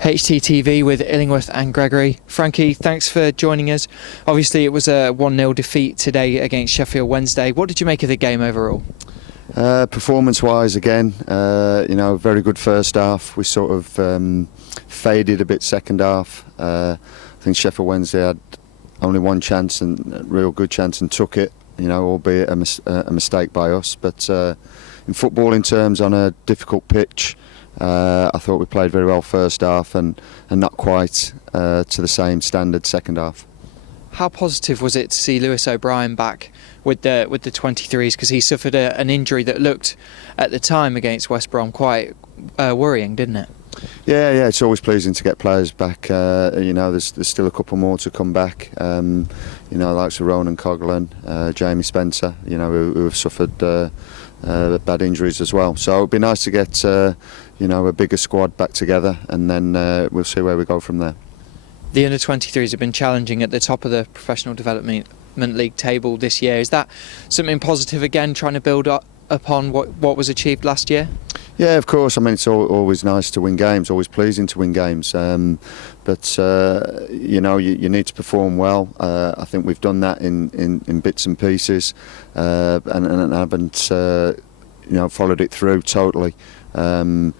HTTV with Illingworth and Gregory. Frankie, thanks for joining us. Obviously it was a 1-0 defeat today against Sheffield Wednesday. What did you make of the game overall? Performance-wise, again, very good first half. We sort of faded a bit second half. I think Sheffield Wednesday had only one chance, and a real good chance, and took it. Albeit a mistake by us. But in footballing terms, on a difficult pitch, I thought we played very well first half, and not quite to the same standard second half. How positive was it to see Lewis O'Brien back with the 23s, because he suffered an injury that looked at the time against West Brom quite worrying, didn't it? Yeah, it's always pleasing to get players back. There's still a couple more to come back. Like Ronan Coughlin, Jamie Spencer, who have suffered bad injuries as well. So it'd be nice to get a bigger squad back together, and then we'll see where we go from there. The under-23s have been challenging at the top of the Professional Development League table this year. Is that something positive again, trying to build up upon what was achieved last year? Yeah, of course. I mean, it's always nice to win games, always pleasing to win games. But you need to perform well. I think we've done that in bits and pieces, and haven't followed it through totally. The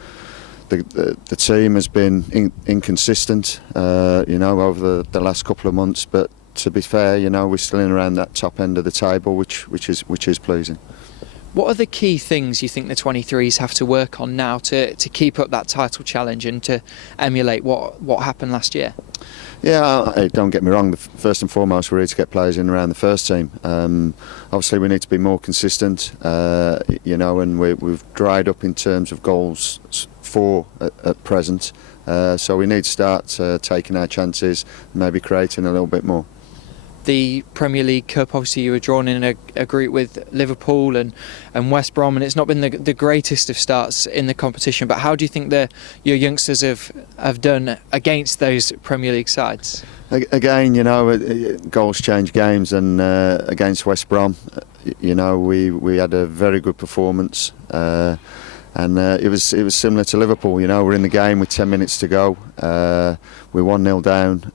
team has been inconsistent, over the last couple of months. But to be fair, we're still in around that top end of the table, which is pleasing. What are the key things you think the 23s have to work on now to keep up that title challenge and to emulate what happened last year? Yeah, don't get me wrong, first and foremost we're here to get players in around the first team. Obviously we need to be more consistent, and we've dried up in terms of goals for at present, so we need to start taking our chances, maybe creating a little bit more. The Premier League Cup, obviously you were drawn in a group with Liverpool and West Brom, and it's not been the greatest of starts in the competition, but how do you think your youngsters have done against those Premier League sides? Again, goals change games, and against West Brom, we had a very good performance. And it was similar to Liverpool. We're in the game with 10 minutes to go. We're 1-0 down.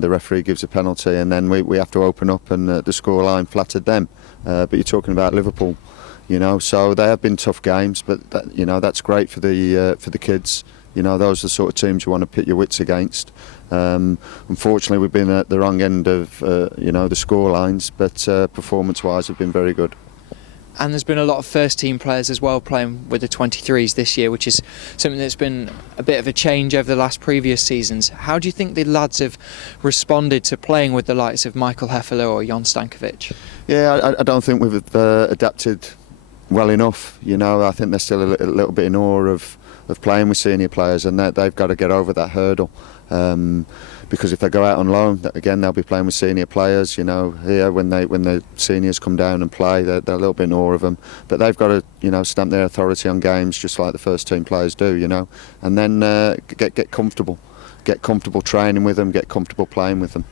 The referee gives a penalty, and then we have to open up, and the scoreline flattered them. But you're talking about Liverpool, so they have been tough games. But that's great for the kids. Those are the sort of teams you want to pit your wits against. Unfortunately, we've been at the wrong end of the scorelines, but performance-wise, have been very good. And there's been a lot of first team players as well playing with the 23s this year, which is something that's been a bit of a change over the last previous seasons. How do you think the lads have responded to playing with the likes of Michael Hefele or Jon Stankovic? Yeah, I don't think we've adapted well enough. I think they're still a little bit in awe of playing with senior players, and they've got to get over that hurdle. Because if they go out on loan, again they'll be playing with senior players. Here when the seniors come down and play, they're a little bit in awe of them. But they've got to stamp their authority on games just like the first team players do. And then get comfortable training with them, get comfortable playing with them.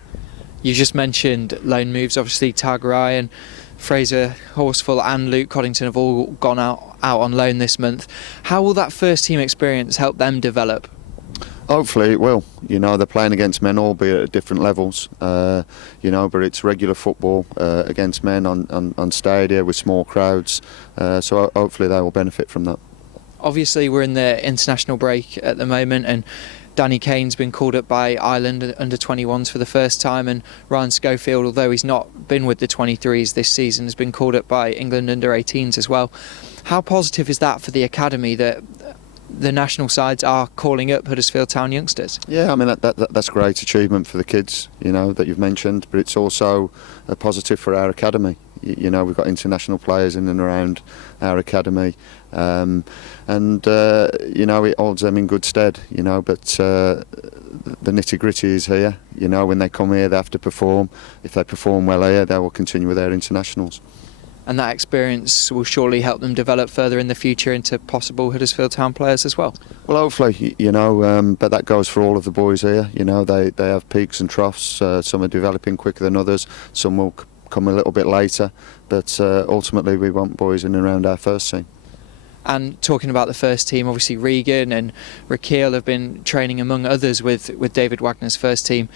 You just mentioned loan moves. Obviously, Tag Ryan, Fraser Horsfall and Luke Coddington have all gone out on loan this month. How will that first team experience help them develop? Hopefully it will. They're playing against men, albeit at different levels. But it's regular football against men on stadia with small crowds. So hopefully they will benefit from that. Obviously we're in the international break at the moment, and Danny Kane's been called up by Ireland under 21s for the first time, and Ryan Schofield, although he's not been with the 23s this season, has been called up by England under 18s as well. How positive is that for the academy that the national sides are calling up Huddersfield Town youngsters? Yeah, I mean that's a great achievement for the kids, that you've mentioned, but it's also a positive for our academy. We've got international players in and around our academy, and it holds them in good stead. But the nitty-gritty is here. When they come here, they have to perform. If they perform well here, they will continue with their internationals. And that experience will surely help them develop further in the future into possible Huddersfield Town players as well. Well, hopefully, but that goes for all of the boys here. They have peaks and troughs. Some are developing quicker than others. Some will come a little bit later. But ultimately, we want boys in and around our first team. And talking about the first team, obviously Regan and Rakeel have been training among others with David Wagner's first team.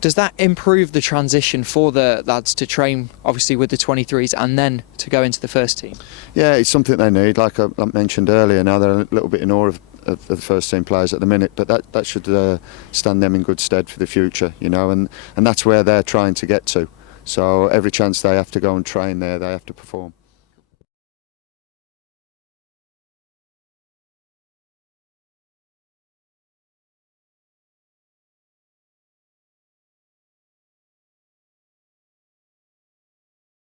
Does that improve the transition for the lads to train obviously with the 23s and then to go into the first team? Yeah, it's something they need. Like I mentioned earlier, now they're a little bit in awe of the first team players at the minute, but that should stand them in good stead for the future, you know, and that's where they're trying to get to. So every chance they have to go and train there, they have to perform.